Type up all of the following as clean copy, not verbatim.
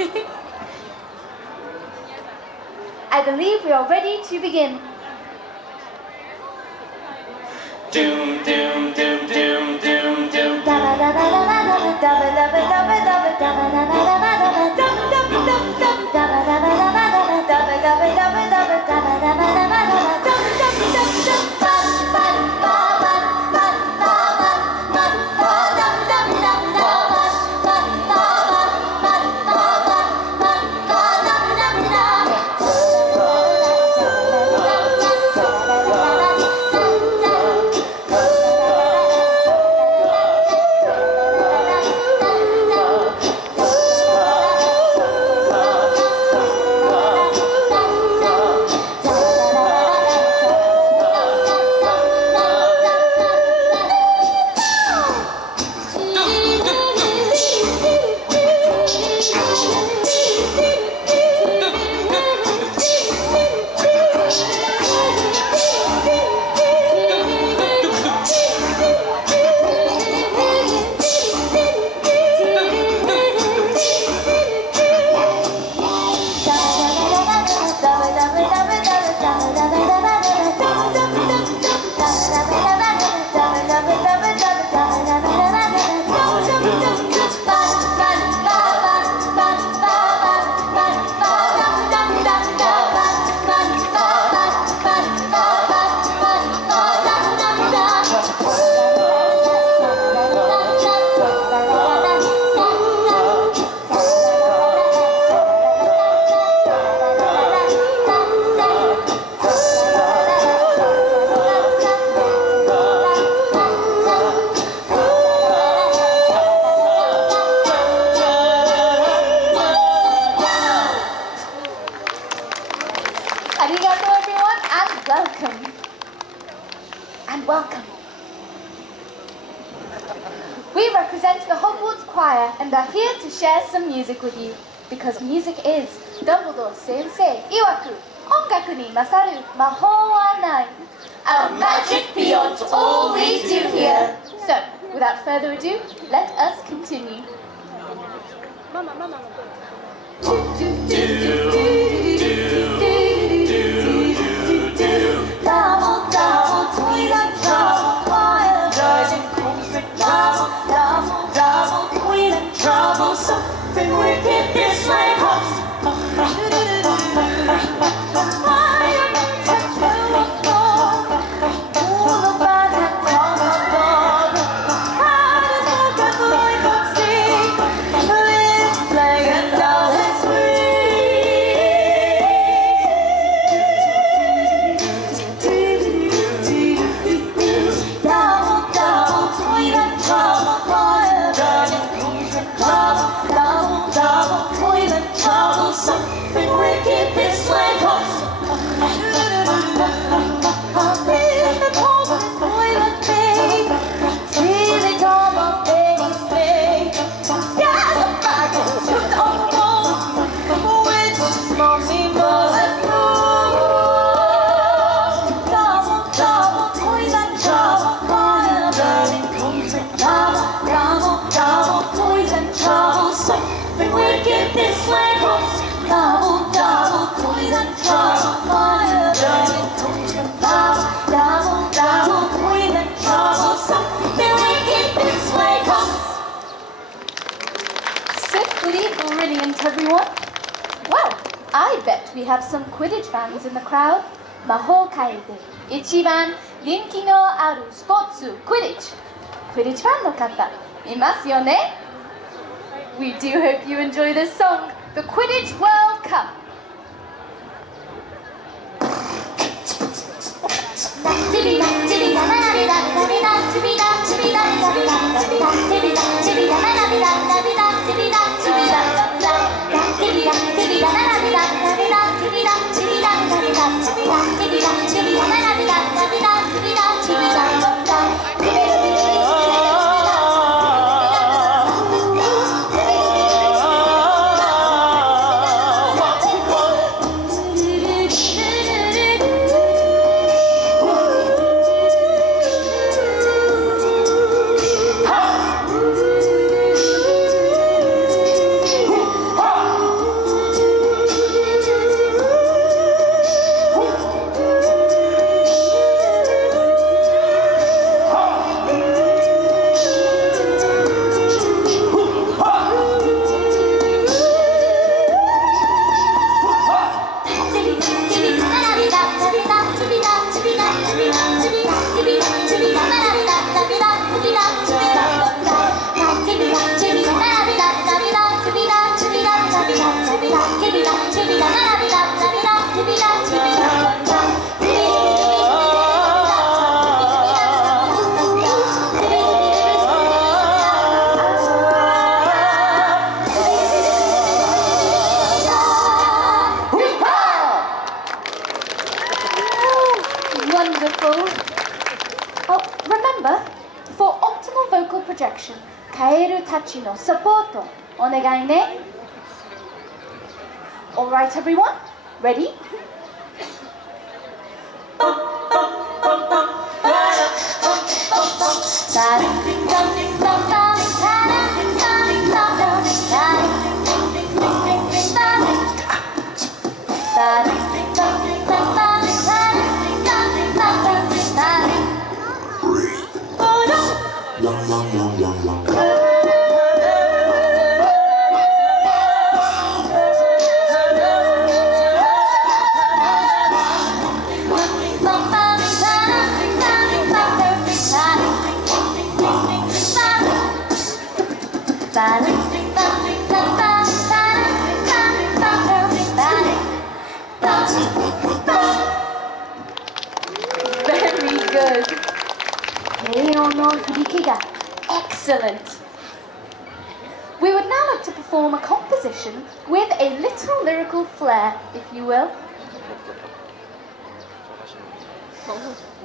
I believe we are ready to begin. Doom, doom, doom, doom, doom, doom. Welcome. We represent the Hogwarts Choir and are here to share some music with you because music is Dumbledore Sensei Iwaku, 音楽に勝る魔法はない. Our magic beyond all we do here. So, without further ado, let us continue. Something wicked this way comes. Something wicked this way comes. Something wicked this way comes. Double, double, toilet trouble, fire burning, double, double, toilet trouble, something wicked this way comes. Simply brilliant, everyone. Well, I bet we have some Quidditch fans in the crowd. 魔法界で一番人気のあるスポーツ Quidditch ファンの方いますよね? We do hope you enjoy this song, the Quidditch World Cup. ちのサポートお願いね。Alright everyone, ready? Very good. 低音の響きが excellent. We would now like to perform a composition with a little lyrical flair, if you will.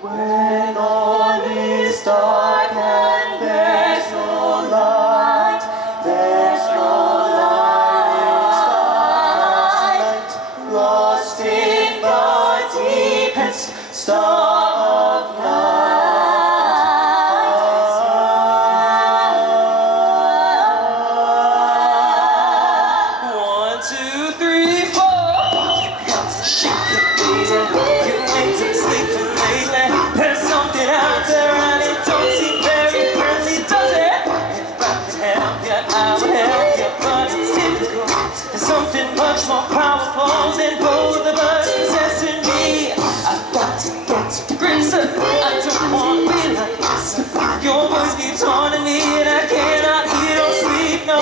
When all is dark and there's no light, there's no light, lost in the deepest star of night. 1, 2, 3, 4. Shake it, baby. You ain't been sleeping lately. There's something out there and it don't seem very friendly, does it? If I could help you, I would help you, but it's difficult. There's something much more powerful than both of us possessing me. I've got to get to grips. I don't want to be like this. Your voice keeps haunting me and I cannot eat or sleep, no.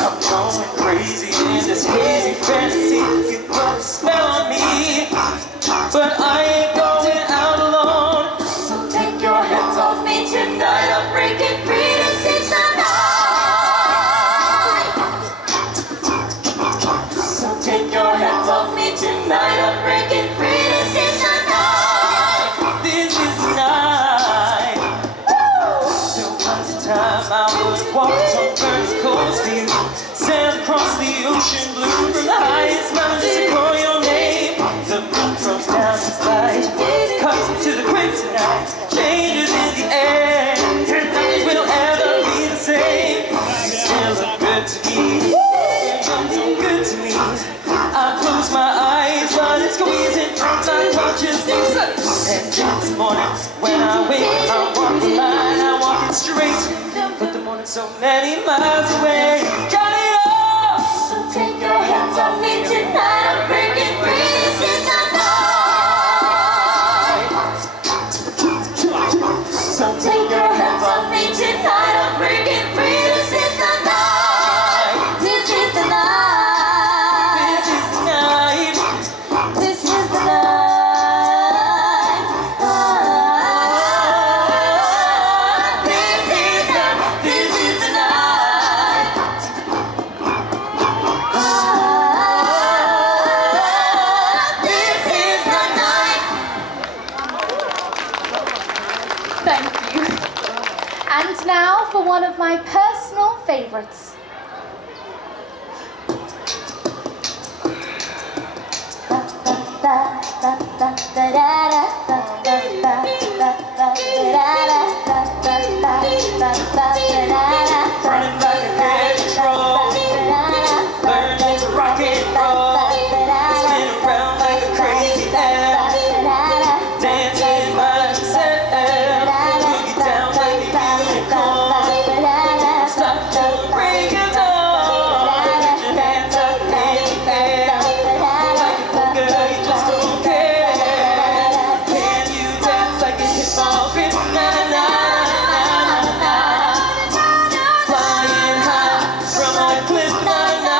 I'm going crazy in this hazy fantasy. You put a spell on me, but I ain't going out alone. So take your hands off me tonight. I'm breaking free. This is the night. So take your hands off me tonight. I'm breaking free. This is the night. This is the night. There was a time I would walk on earth's coast view, sail across the ocean blue from the highest mountains to call your name. The moon throws down its light, cuts into the kryptonite, changes in the air, and nothing will ever be the same. You still look good to me, you're so good to me. I close my eyes, but it's squeezing from my consciousness. And this morning, when I wake, I walk the line, I walk it straight. But the morning's so many miles away. Got it all! So take your hands off me tonight. I'm breaking free. This is the night. So take your hands off me tonight. I'm breaking free. This is the night. This is the night. This is the night. This is the night. This is the night. This is the night. Thank you. And now for one of my personal favorites. Running like a petrol, learning to rock and roll, spin around like a crazy elf, dancing myself, boogie down like a unicorn. Stop to break it down, put your hands up in the air, like a poker, you just don't care. Can you dance like a hip hop? Na na na na na na. Flying high from a cliff, na na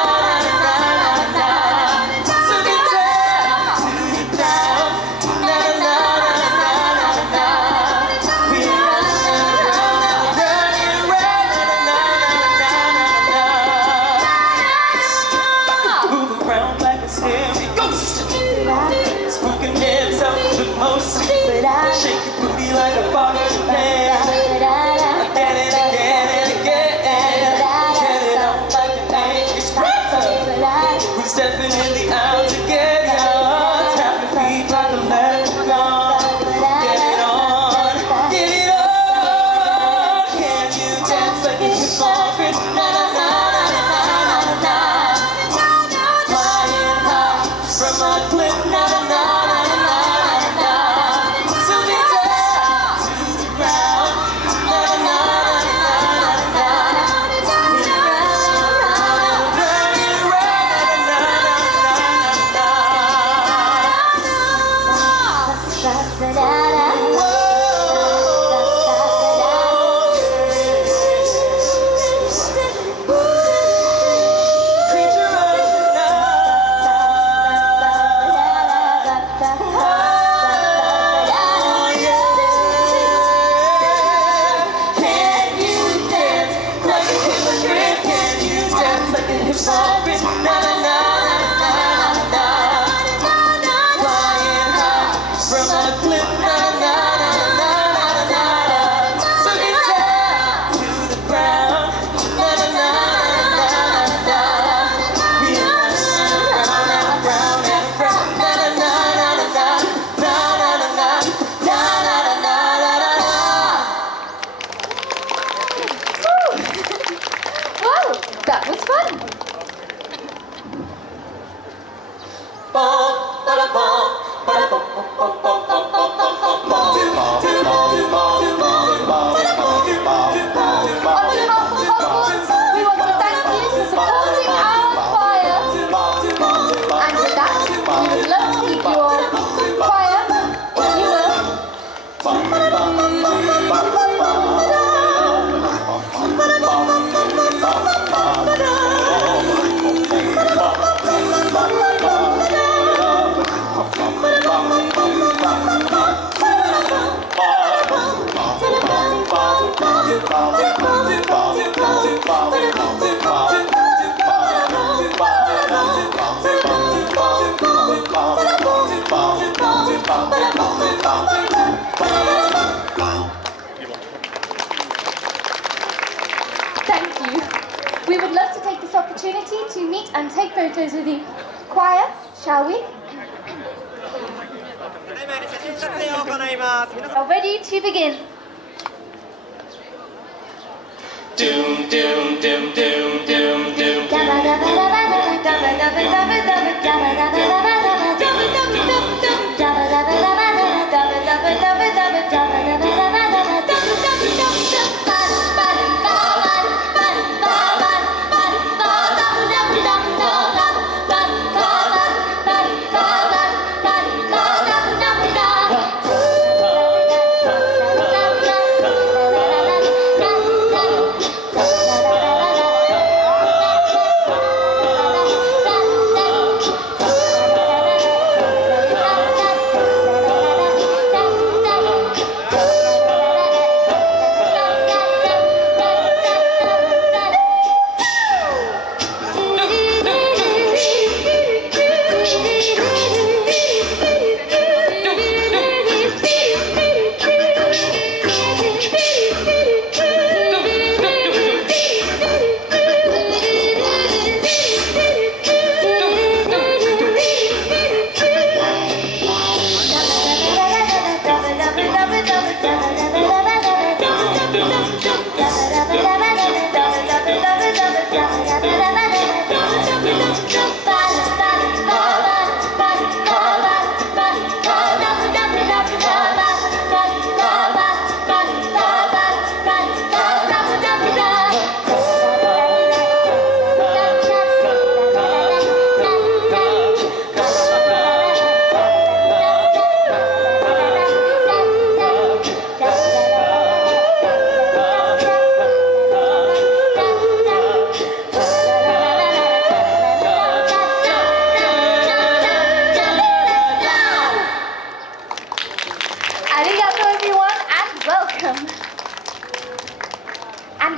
na na na. So get down to the ground, na na na na na na. We run around, running around, na na na na na. Move around like a scary ghost, spooking himself the most. Shake your booty like a bottle of champagne. Again and again and again. stepping in the aisle to get yours. Tap your feet like a leprechaun. Get it on, get it on. Can you dance like a hypocrite? Na na na na na na na na. Flying high from a cliff. Na na na na na na na. So get down to the ground. Na na na na na na na. That was fun. On behalf of Hogwarts, we want to thank you for supporting our choir. And with that, we would love to keep your choir, if you will. Thank you. We would love to take this opportunity to meet and take photos with the choir, shall we? ただいまより写真撮影を行います。皆さん Are ready to begin. Doom, doom, doom, doom, doom, doom.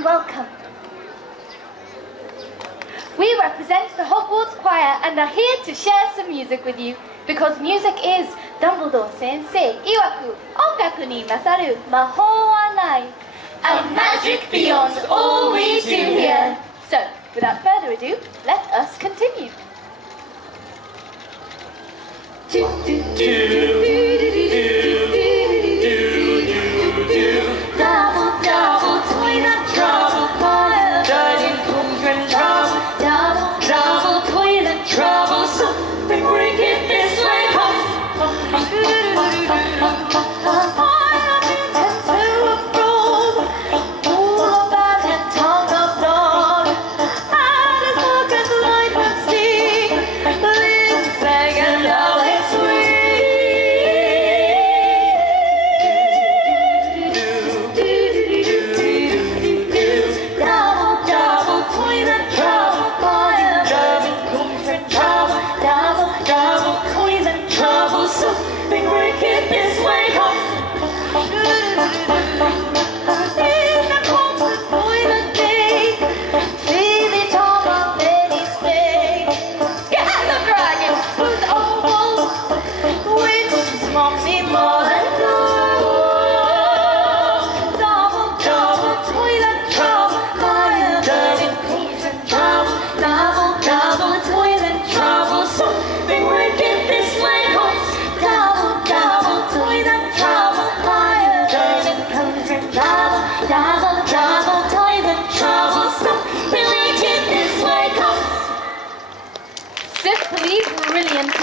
welcome. We represent the Hogwarts Choir and are here to share some music with you because music is Dumbledore Sensei iwaku ongaku ni masaru mahou wa nai, a magic beyond all we do here. So, without further ado, let us continue.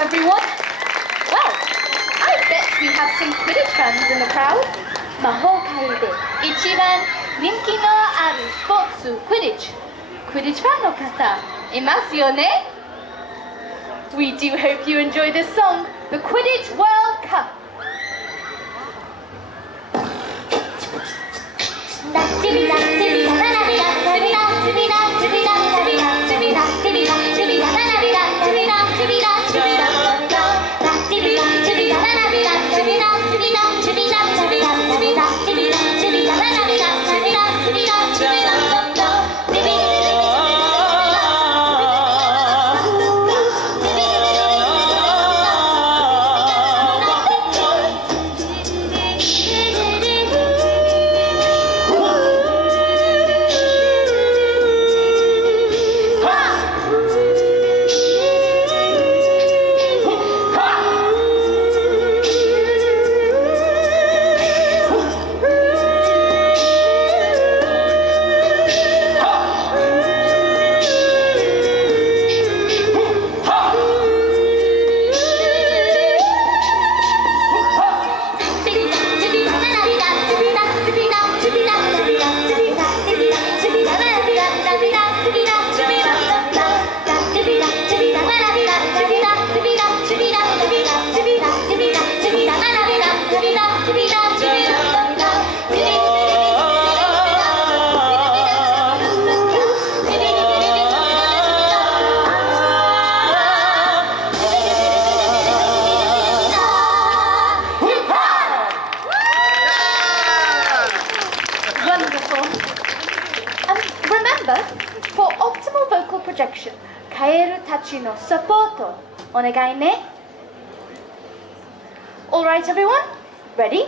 everyone. Well, I bet we have some Quidditch fans in the crowd. 魔法界で一番人気のあるスポーツ Quidditch ファンの方いますよね We do hope you enjoy this song, the Quidditch World Cup. For optimal vocal projection, カエルたちのサポートお願いね Alright everyone, ready?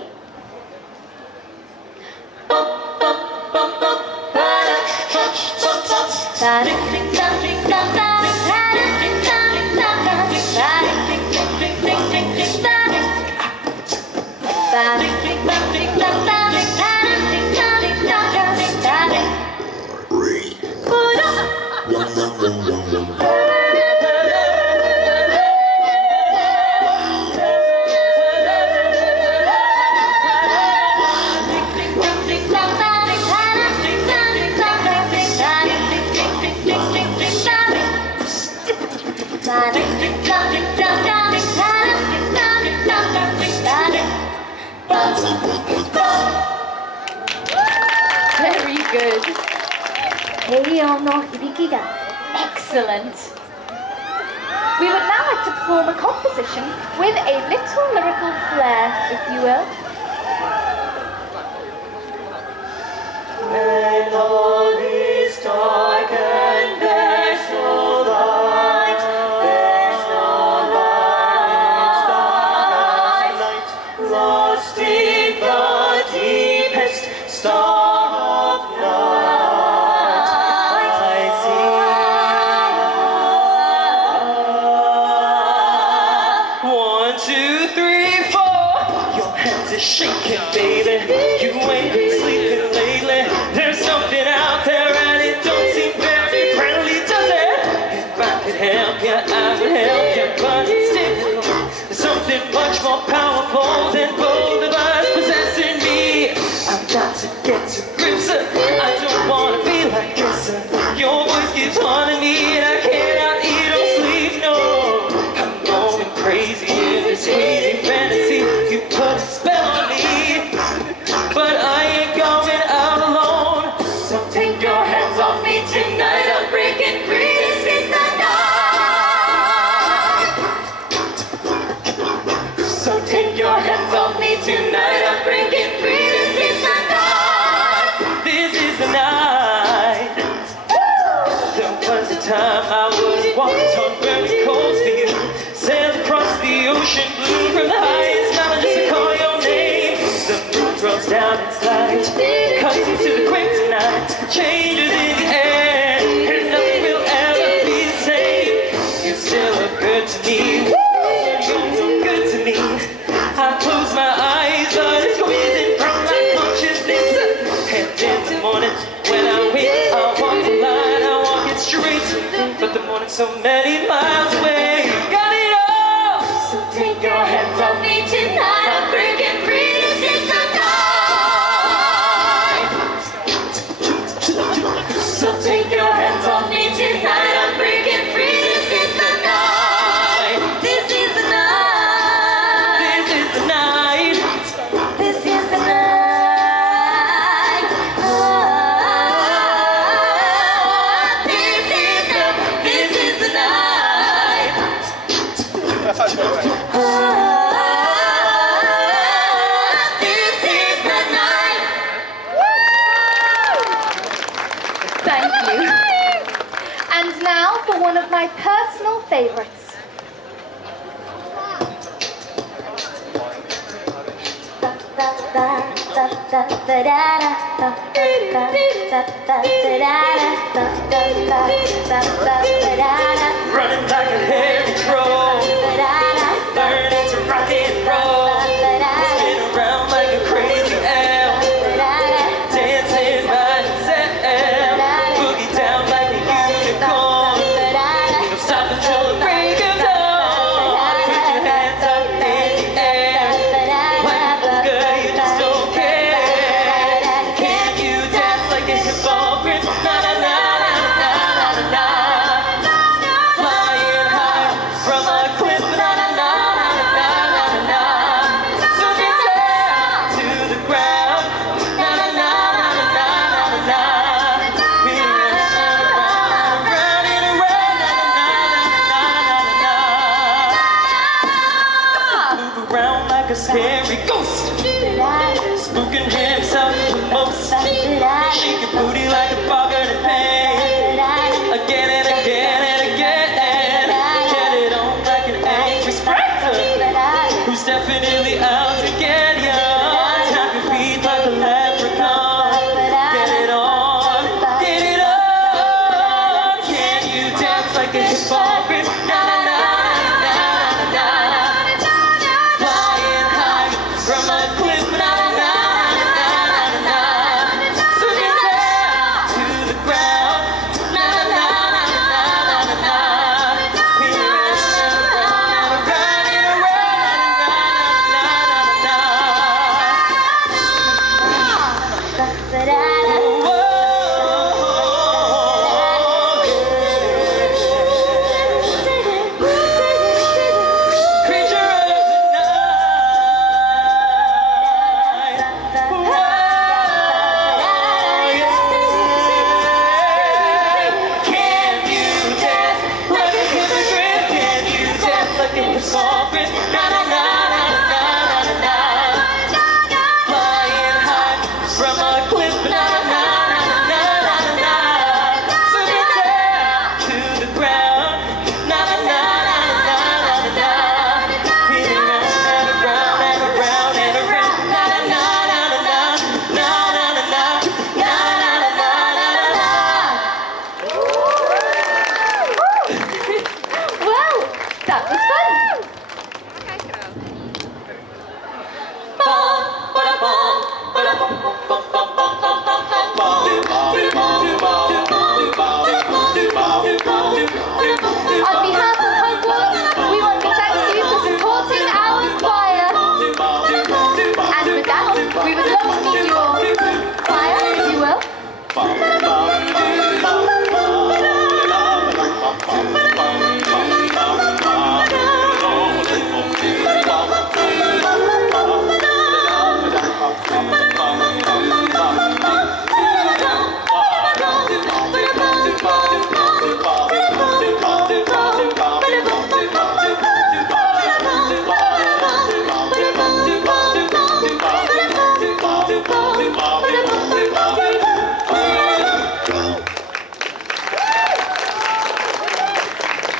Very good. 低音の響きが excellent. We would now like to perform a composition with a little lyrical flair, if you will. Memories dark and there's no light, there's no light, dark as night, lost in the deepest star of night. I see 1, 2, 3, 4. Your hands are shaking, baby. You ain't been sleeping lately. There's something out there and it don't seem very friendly, does it? If I could help you, I would help you, but instead there's something much more powerful than both of us possessing me. I've got to get to grips. I don't wanna be like this. Your voice keeps haunting me and I cannot eat or sleep. No, I'm going crazy in this hazy fantasy. You put a spell on me, but I ain't going out alone. So take your hands off me tonight. I'm breaking free. This is the night. So take your hands off me tonight. I'm breaking free. This is the night. This is the night. There was a time I would walk on very cold for you, sail across the ocean blue from the highest mountain just to call your name. The moon rolls down its light, cuts into the kryptonite, changes in the air, and nothing will ever be the same. You still look good to me. You're so good to me. I close my eyes, but it's squeezing from my consciousness. And in the morning, when I wake, I walk the line, I walk it straight. But the morning's so many miles away. You got it all. my personal favorites. Running like a heavy troll, learning to rock and roll, spin around like a crazy owl, dancing by yourself, boogie down like a unicorn. Don't stop until the break of dawn. Put your hands up in the air, like a girl you just don't care. Can you dance like a hip hop rip? Na na na na na na na. Flying high from a cliff, na na na na na na na. Zooming down to the ground, na na na na na na na na. We run around, running around, na na na na na na. Move around like a scary ghost, spooking himself the most. Shake your booty like a bogger to pain, again and again and again. Get it on like an angry sprite, who's definitely out to get you. Tap your feet like a leprechaun. Get it on, get it on. Can you dance like a hip hop rip? Na na na na na na na. Flying high from a cliff, na na na na na na. Zooming down to the ground, na na na na na na na. We run around, running around, na na na na na na. Creature of the night. Can you dance like a hypocrite? Can you dance like a hypocrite? Na na na na na na na. Flying high from a cliff, na na na na na na. Zooming down to the ground, na na na na na na na. We run around and around and around, na na na na na na na na na na na na na. Wow, that was fun. On behalf of Hogwarts, we want to thank you for supporting our choir. And with that, we would love to meet you all. Choir, if you will.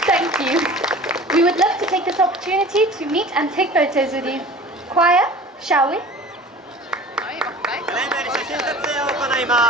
Thank you. We would love to take this opportunity to meet and take photos with you. Choir, shall we? ただいまより写真撮影を行います。